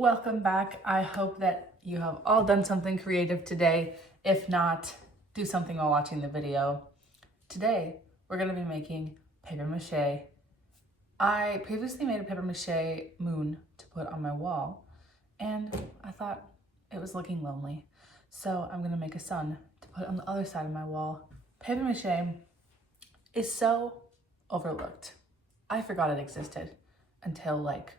Welcome back. I hope that you have all done something creative today. If not, do something while watching the video. Today, we're gonna be making paper mache. I previously made a paper mache moon to put on my wall, and I thought it was looking lonely. So I'm gonna make a sun to put on the other side of my wall. Paper mache is so overlooked. I forgot it existed until like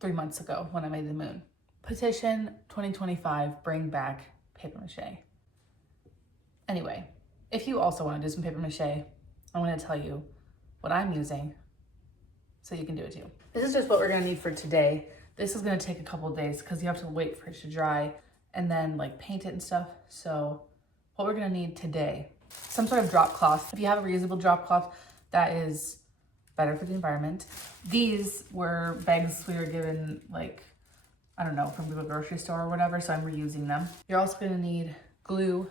3 months ago when I made the moon. Petition 2025, bring back paper mache. Anyway, if you also want to do some paper mache, I'm going to tell you what I'm using so you can do it too. This is just what we're going to need for today. This is going to take a couple days because you have to wait for it to dry and then like paint it and stuff. So what we're going to need today, some sort of drop cloth. If you have a reusable drop cloth, that is better for the environment. These were bags we were given, like, I don't know, from the grocery store or whatever, so I'm reusing them. You're also gonna need glue.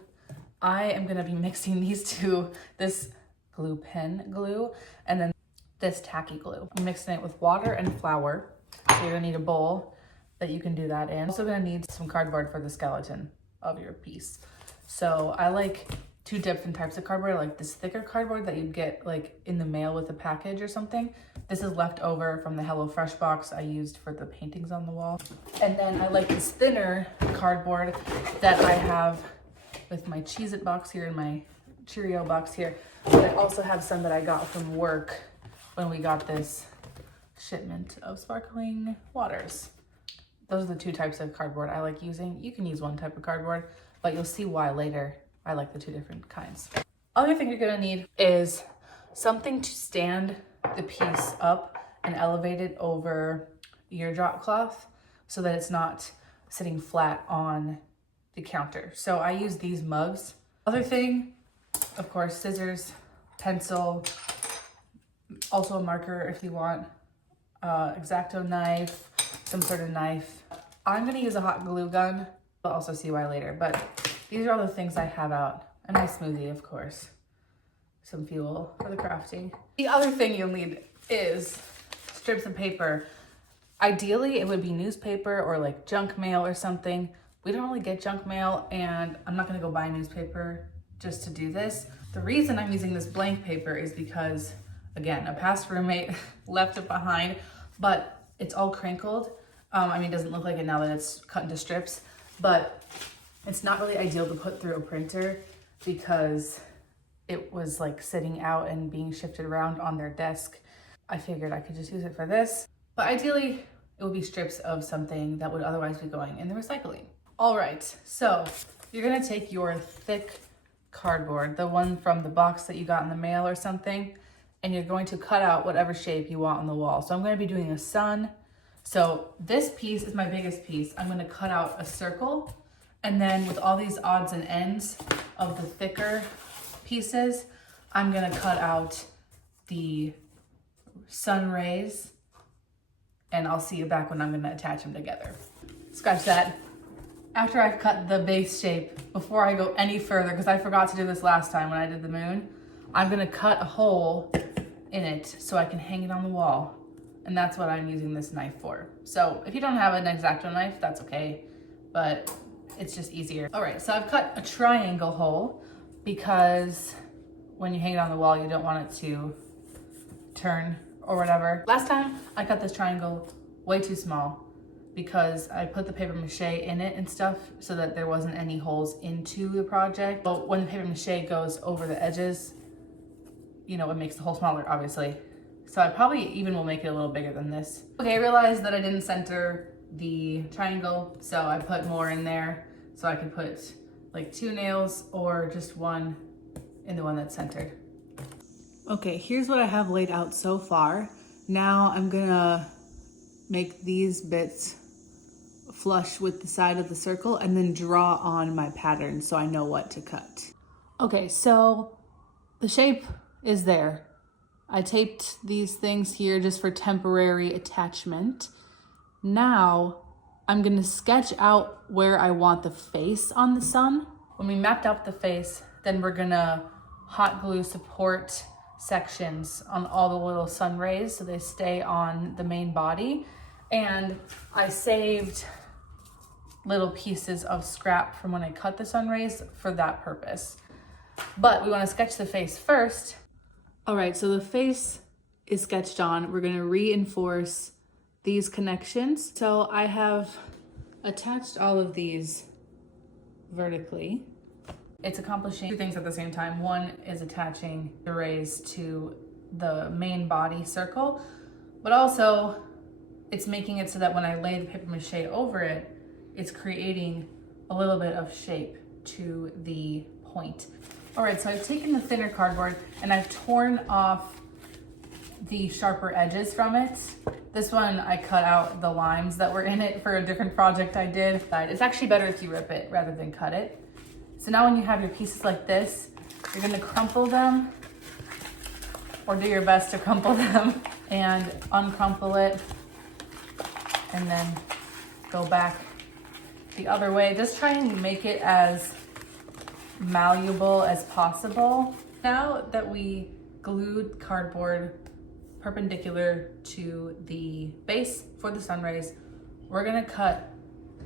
I am gonna be mixing these two, this glue pen glue, and then this tacky glue. I'm mixing it with water and flour. So you're gonna need a bowl that you can do that in. Also gonna need some cardboard for the skeleton of your piece. So I like two different types of cardboard, like this thicker cardboard that you'd get like in the mail with a package or something. This is left over from the HelloFresh box I used for the paintings on the wall. And then I like this thinner cardboard that I have with my Cheez-It box here and my Cheerio box here. But I also have some that I got from work when we got this shipment of sparkling waters. Those are the two types of cardboard I like using. You can use one type of cardboard, but you'll see why later. I like the two different kinds. Other thing you're gonna need is something to stand the piece up and elevate it over your drop cloth so that it's not sitting flat on the counter. So I use these mugs. Other thing, of course, scissors, pencil, also a marker if you want, X-Acto knife, some sort of knife. I'm gonna use a hot glue gun. I'll also see why later, but these are all the things I have out. And my smoothie, of course. Some fuel for the crafting. The other thing you'll need is strips of paper. Ideally, it would be newspaper or like junk mail or something. We don't really get junk mail, and I'm not gonna go buy newspaper just to do this. The reason I'm using this blank paper is because, again, a past roommate left it behind, but it's all crinkled. I mean, it doesn't look like it now that it's cut into strips, but it's not really ideal to put through a printer because it was like sitting out and being shifted around on their desk. I figured I could just use it for this, but ideally it would be strips of something that would otherwise be going in the recycling. All right, so you're gonna take your thick cardboard, the one from the box that you got in the mail or something, and you're going to cut out whatever shape you want on the wall. So I'm gonna be doing a sun. So this piece is my biggest piece. I'm gonna cut out a circle, and then with all these odds and ends of the thicker pieces, I'm gonna cut out the sun rays, and I'll see you back when I'm gonna attach them together. Scratch that. After I've cut the base shape, before I go any further, because I forgot to do this last time when I did the moon, I'm gonna cut a hole in it so I can hang it on the wall. And that's what I'm using this knife for. So if you don't have an X-Acto knife, that's okay, but it's just easier. All right, so I've cut a triangle hole because when you hang it on the wall, you don't want it to turn or whatever. Last time I cut this triangle way too small because I put the paper mache in it and stuff so that there wasn't any holes into the project. But when the paper mache goes over the edges, you know, it makes the hole smaller, obviously. So I probably even will make it a little bigger than this. Okay, I realized that I didn't center the triangle, so I put more in there so I could put like 2 nails or just one in the one that's centered. Okay, here's what I have laid out so far. Now I'm gonna make these bits flush with the side of the circle and then draw on my pattern so I know what to cut. Okay, so the shape is there. I taped these things here just for temporary attachment. Now I'm gonna sketch out where I want the face on the sun. When we mapped out the face, then we're gonna hot glue support sections on all the little sun rays so they stay on the main body. And I saved little pieces of scrap from when I cut the sun rays for that purpose. But we want to sketch the face first. All right, so the face is sketched on. We're going to reinforce these connections. So I have attached all of these vertically. It's accomplishing two things at the same time. One is attaching the rays to the main body circle, but also it's making it so that when I lay the paper mache over it, it's creating a little bit of shape to the point. All right, so I've taken the thinner cardboard and I've torn off the sharper edges from it. This one, I cut out the lines that were in it for a different project I did. It's actually better if you rip it rather than cut it. So now when you have your pieces like this, you're gonna crumple them, or do your best to crumple them, and uncrumple it, and then go back the other way. Just try and make it as malleable as possible. Now that we glued cardboard perpendicular to the base for the sun rays, we're gonna cut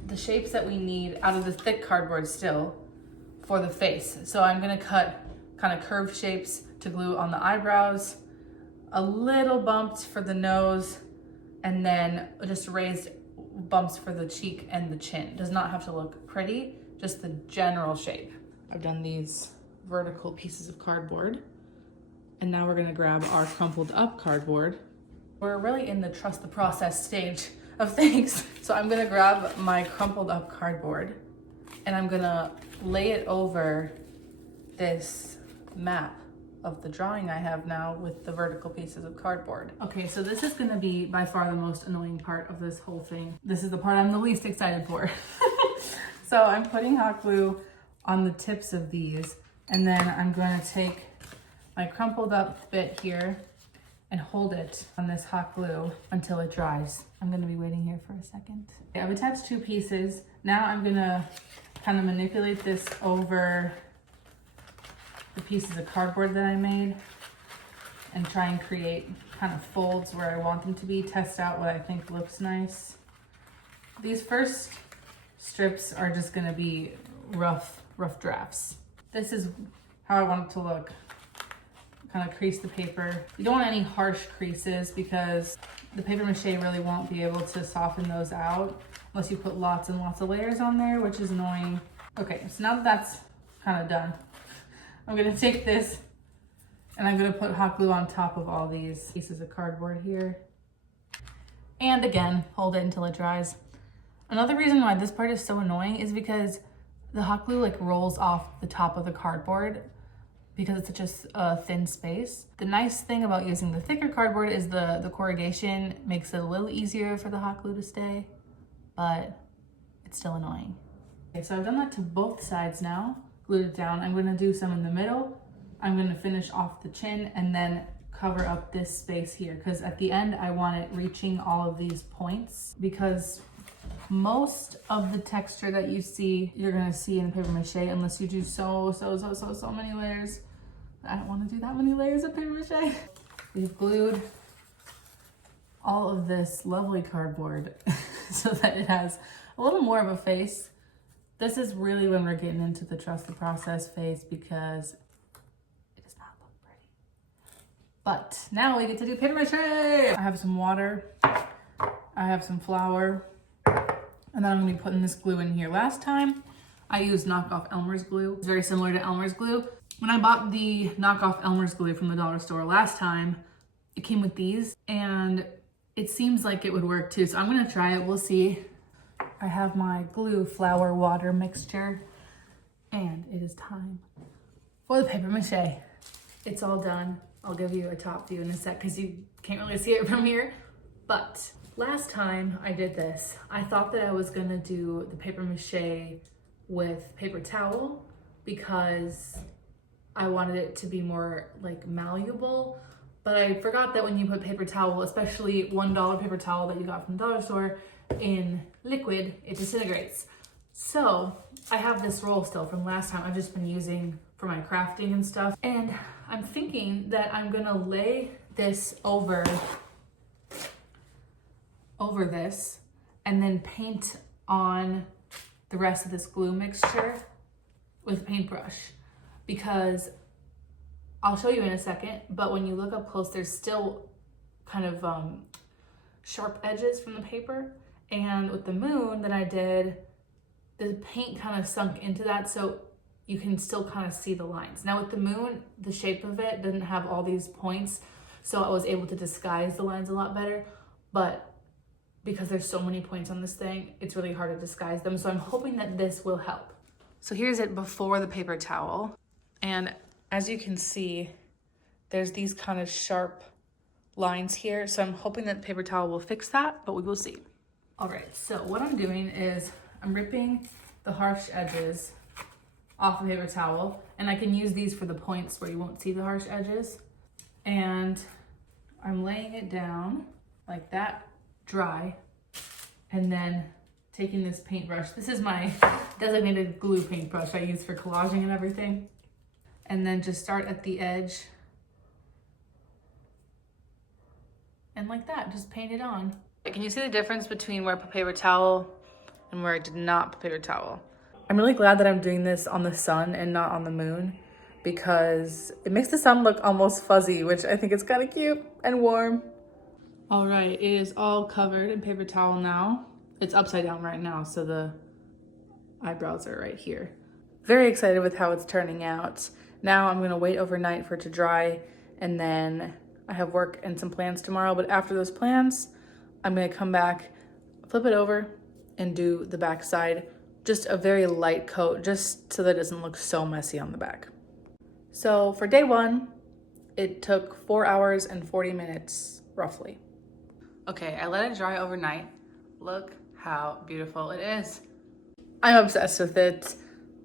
the shapes that we need out of the thick cardboard still for the face. So I'm gonna cut kind of curved shapes to glue on the eyebrows, a little bumped for the nose, and then just raised bumps for the cheek and the chin. It does not have to look pretty, just the general shape. I've done these vertical pieces of cardboard. And now we're gonna grab our crumpled up cardboard. We're really in the trust the process stage of things. So I'm gonna grab my crumpled up cardboard and I'm gonna lay it over this map of the drawing I have now with the vertical pieces of cardboard. Okay, so this is gonna be by far the most annoying part of this whole thing. This is the part I'm the least excited for. So I'm putting hot glue on the tips of these, and then I'm gonna take my crumpled up bit here and hold it on this hot glue until it dries. I'm gonna be waiting here for a second. Okay, I've attached two pieces. Now I'm gonna kind of manipulate this over the pieces of cardboard that I made and try and create kind of folds where I want them to be, test out what I think looks nice. These first strips are just gonna be rough drafts. This is how I want it to look. Kind of crease the paper. You don't want any harsh creases because the paper mache really won't be able to soften those out unless you put lots and lots of layers on there, which is annoying. Okay, so now that that's kind of done, I'm gonna take this and I'm gonna put hot glue on top of all these pieces of cardboard here. And again, hold it until it dries. Another reason why this part is so annoying is because the hot glue like rolls off the top of the cardboard because it's such a thin space. The nice thing about using the thicker cardboard is the corrugation makes it a little easier for the hot glue to stay, but it's still annoying. Okay, so I've done that to both sides now, glued it down. I'm gonna do some in the middle. I'm gonna finish off the chin and then cover up this space here, because at the end I want it reaching all of these points, because most of the texture that you see, you're gonna see in paper mache unless you do so many layers. I don't wanna do that many layers of paper mache. We've glued all of this lovely cardboard so that it has a little more of a face. This is really when we're getting into the trust the process phase because it does not look pretty. But now we get to do paper mache. I have some water, I have some flour, and then I'm gonna be putting this glue in here. Last time I used knockoff Elmer's glue. It's very similar to Elmer's glue. When I bought the knockoff Elmer's glue from the dollar store last time, it came with these and it seems like it would work too. So I'm gonna try it, we'll see. I have my glue, flour, water mixture, and it is time for the paper mache. It's all done. I'll give you a top view in a sec because you can't really see it from here, but last time I did this, I thought that I was gonna do the paper mache with paper towel because I wanted it to be more like malleable, but I forgot that when you put paper towel, especially $1 paper towel that you got from the dollar store, in liquid, it disintegrates. So I have this roll still from last time I've just been using for my crafting and stuff, and I'm thinking that I'm gonna lay this over over this and then paint on the rest of this glue mixture with a paintbrush, because I'll show you in a second, but when you look up close, there's still kind of sharp edges from the paper. And with the moon that I did, the paint kind of sunk into that, so you can still kind of see the lines. Now with the moon, the shape of it didn't have all these points, so I was able to disguise the lines a lot better. But because there's so many points on this thing, it's really hard to disguise them. So I'm hoping that this will help. So here's it before the paper towel. And as you can see, there's these kind of sharp lines here. So I'm hoping that the paper towel will fix that, but we will see. All right, so what I'm doing is I'm ripping the harsh edges off the paper towel, and I can use these for the points where you won't see the harsh edges. And I'm laying it down like that, dry, and then taking this paintbrush. This is my designated glue paintbrush I use for collaging and everything. And then just start at the edge. And like that, just paint it on. Can you see the difference between where I put paper towel and where I did not put paper towel? I'm really glad that I'm doing this on the sun and not on the moon, because it makes the sun look almost fuzzy, which I think is kind of cute and warm. All right, it is all covered in paper towel now. It's upside down right now, so the eyebrows are right here. Very excited with how it's turning out. Now I'm gonna wait overnight for it to dry, and then I have work and some plans tomorrow, but after those plans, I'm gonna come back, flip it over, and do the back side. Just a very light coat, just so that it doesn't look so messy on the back. So for day one, it took 4 hours and 40 minutes, roughly. Okay, I let it dry overnight. Look how beautiful it is. I'm obsessed with it.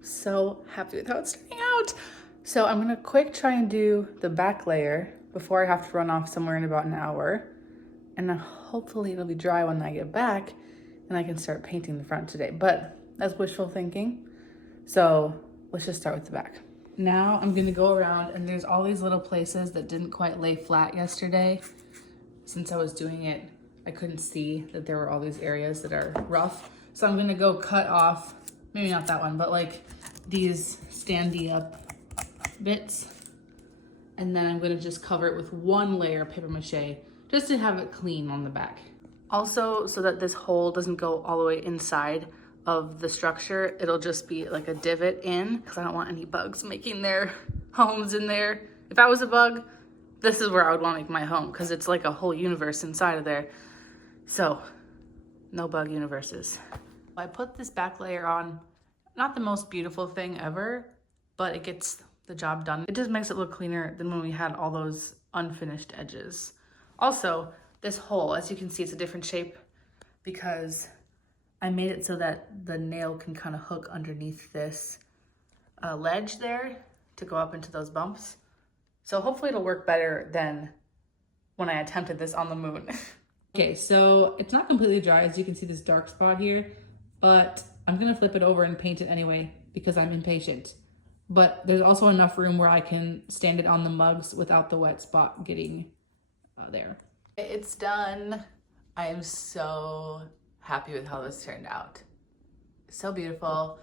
So happy with how it's turning out. So I'm gonna quick try and do the back layer before I have to run off somewhere in about an hour. And then hopefully it'll be dry when I get back and I can start painting the front today. But that's wishful thinking. So let's just start with the back. Now I'm gonna go around, and there's all these little places that didn't quite lay flat yesterday. Since I was doing it, I couldn't see that there were all these areas that are rough. So I'm gonna go cut off, maybe not that one, but like these standy up bits. And then I'm gonna just cover it with one layer of paper mache, just to have it clean on the back. Also, so that this hole doesn't go all the way inside of the structure, it'll just be like a divot in, because I don't want any bugs making their homes in there. If I was a bug, this is where I would want to make my home, because it's like a whole universe inside of there. So, no bug universes. I put this back layer on, not the most beautiful thing ever, but it gets the job done. It just makes it look cleaner than when we had all those unfinished edges. Also, this hole, as you can see, it's a different shape because I made it so that the nail can kind of hook underneath this ledge there to go up into those bumps. So hopefully it'll work better than when I attempted this on the moon. Okay, so it's not completely dry. As you can see, this dark spot here, but I'm gonna flip it over and paint it anyway because I'm impatient. But there's also enough room where I can stand it on the mugs without the wet spot getting there. It's done. I am so happy with how this turned out. So beautiful.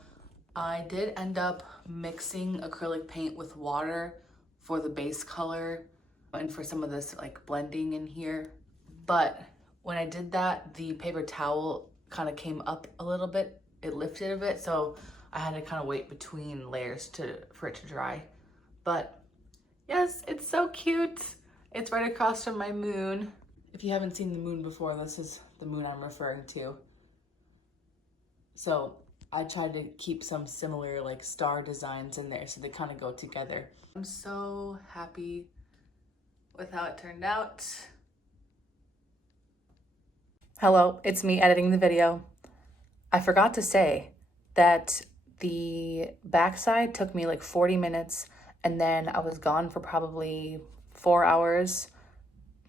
I did end up mixing acrylic paint with water for the base color and for some of this like blending in here. But when I did that, the paper towel kind of came up a little bit. It lifted a bit, so I had to kind of wait between layers for it to dry. But yes, it's so cute. It's right across from my moon. If you haven't seen the moon before, this is the moon I'm referring to. So I tried to keep some similar like star designs in there so they kind of go together. I'm so happy with how it turned out. Hello, it's me editing the video. I forgot to say that the backside took me like 40 minutes and then I was gone for probably 4 hours,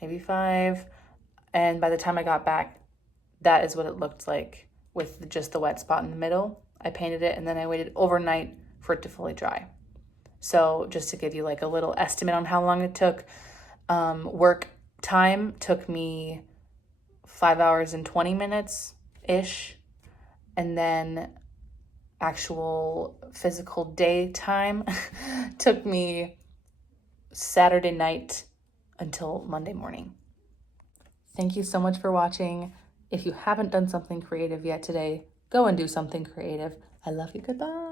maybe 5. And by the time I got back, that is what it looked like with just the wet spot in the middle. I painted it and then I waited overnight for it to fully dry. So just to give you like a little estimate on how long it took, work time took me 5 hours and 20 minutes-ish. And then actual physical daytime took me Saturday night until Monday morning. Thank you so much for watching. If you haven't done something creative yet today, go and do something creative. I love you. Goodbye.